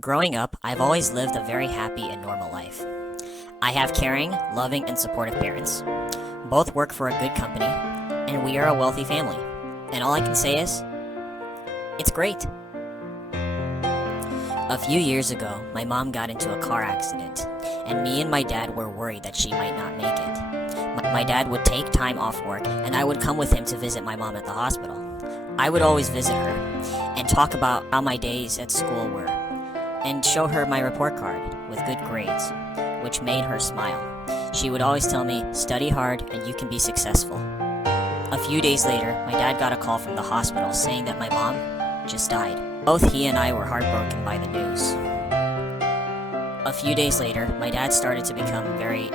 Growing up, I've always lived a very happy and normal life. I have caring, loving, and supportive parents. Both work for a good company, and we are a wealthy family. And all I can say is, it's great. A few years ago, my mom got into a car accident, and me and my dad were worried that she might not make it. My dad would take time off work, and I would come with him to visit my mom at the hospital. I would always visit her and talk about how my days at school were, and show her my report card with good grades, which made her smile. She would always tell me, study hard and you can be successful. A few days later, my dad got a call from the hospital saying that my mom just died. Both he and I were heartbroken by the news. A few days later, my dad started to become very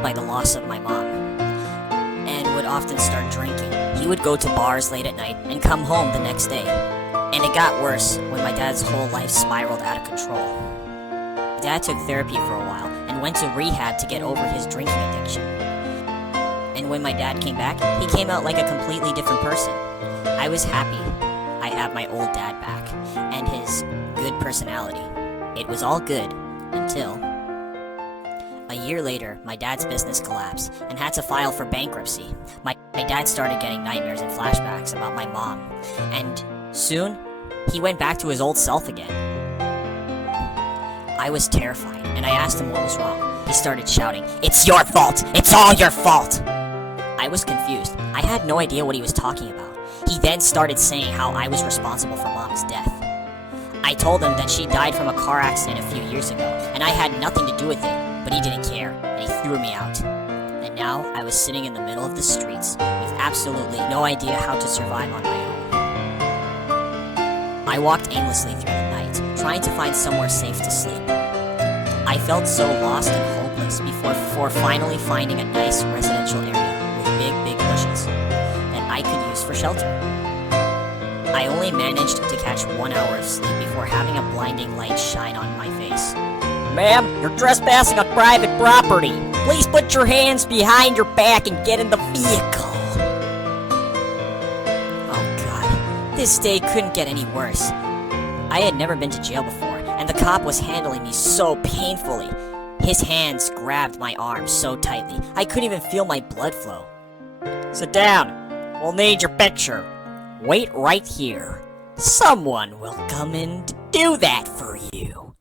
by the loss of my mom, and would often start drinking. He would go to bars late at night and come home the next day. And it got worse when my dad's whole life spiraled out of control. My dad took therapy for a while and went to rehab to get over his drinking addiction. And when my dad came back, he came out like a completely different person. I was happy I had my old dad back and his good personality. It was all good until a year later, my dad's business collapsed and had to file for bankruptcy. My dad started getting nightmares and flashbacks about my mom, and soon, he went back to his old self again. I was terrified, and I asked him what was wrong. He started shouting, "It's your fault! It's all your fault!" I was confused. I had no idea what he was talking about. He then started saying how I was responsible for Mom's death. I told him that she died from a car accident a few years ago, and I had nothing to do with it, but he didn't care, and he threw me out. And now, I was sitting in the middle of the streets, with absolutely no idea how to survive on my own. I walked aimlessly through the night, trying to find somewhere safe to sleep. I felt so lost and hopeless before finally finding a nice residential area with big bushes that I could use for shelter. I only managed to catch 1 hour of sleep before having a blinding light shine on my face. "Ma'am, you're trespassing on private property. Please put your hands behind your back and get in the vehicle." This day couldn't get any worse. I had never been to jail before, and the cop was handling me so painfully. His hands grabbed my arm so tightly, I couldn't even feel my blood flow. "Sit down. We'll need your picture. Wait right here. Someone will come in to do that for you."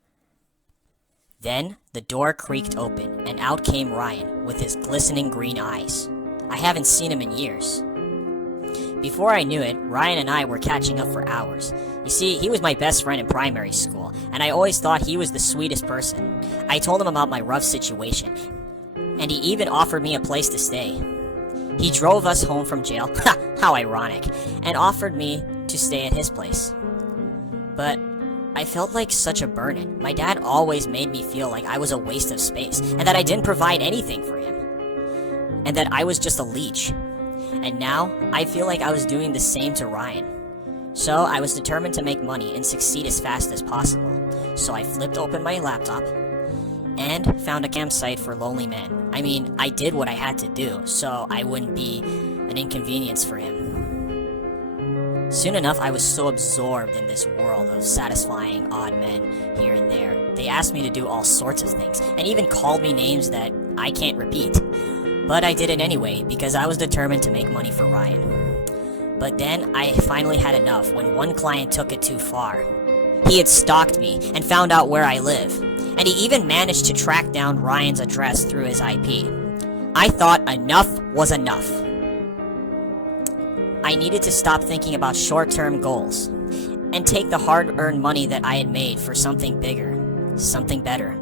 Then, the door creaked open, and out came Ryan with his glistening green eyes. I haven't seen him in years. Before I knew it, Ryan and I were catching up for hours. You see, he was my best friend in primary school, and I always thought he was the sweetest person. I told him about my rough situation, and he even offered me a place to stay. He drove us home from jail, how ironic, and offered me to stay at his place. But I felt like such a burden. My dad always made me feel like I was a waste of space, and that I didn't provide anything for him, and that I was just a leech. And now, I feel like I was doing the same to Ryan. So, I was determined to make money and succeed as fast as possible. So I flipped open my laptop and found a campsite for lonely men. I mean, I did what I had to do, so I wouldn't be an inconvenience for him. Soon enough, I was so absorbed in this world of satisfying odd men here and there. They asked me to do all sorts of things, and even called me names that I can't repeat. But I did it anyway, because I was determined to make money for Ryan. But then, I finally had enough when one client took it too far. He had stalked me and found out where I live, and he even managed to track down Ryan's address through his IP. I thought enough was enough. I needed to stop thinking about short-term goals, and take the hard-earned money that I had made for something bigger, something better.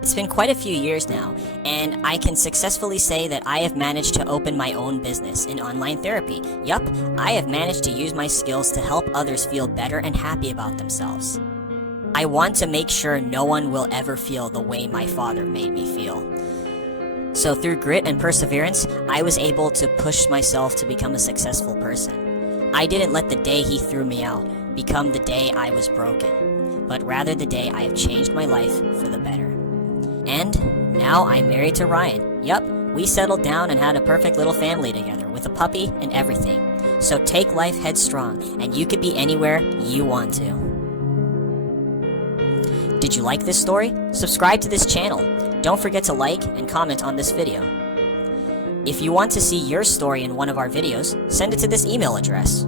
It's been quite a few years now, and I can successfully say that I have managed to open my own business in online therapy. Yup, I have managed to use my skills to help others feel better and happy about themselves. I want to make sure no one will ever feel the way my father made me feel. So through grit and perseverance, I was able to push myself to become a successful person. I didn't let the day he threw me out become the day I was broken, but rather the day I have changed my life for the better. And now I'm married to Ryan. Yup, we settled down and had a perfect little family together with a puppy and everything. So take life headstrong, and you could be anywhere you want to. Did you like this story? Subscribe to this channel. Don't forget to like and comment on this video. If you want to see your story in one of our videos, send it to this email address.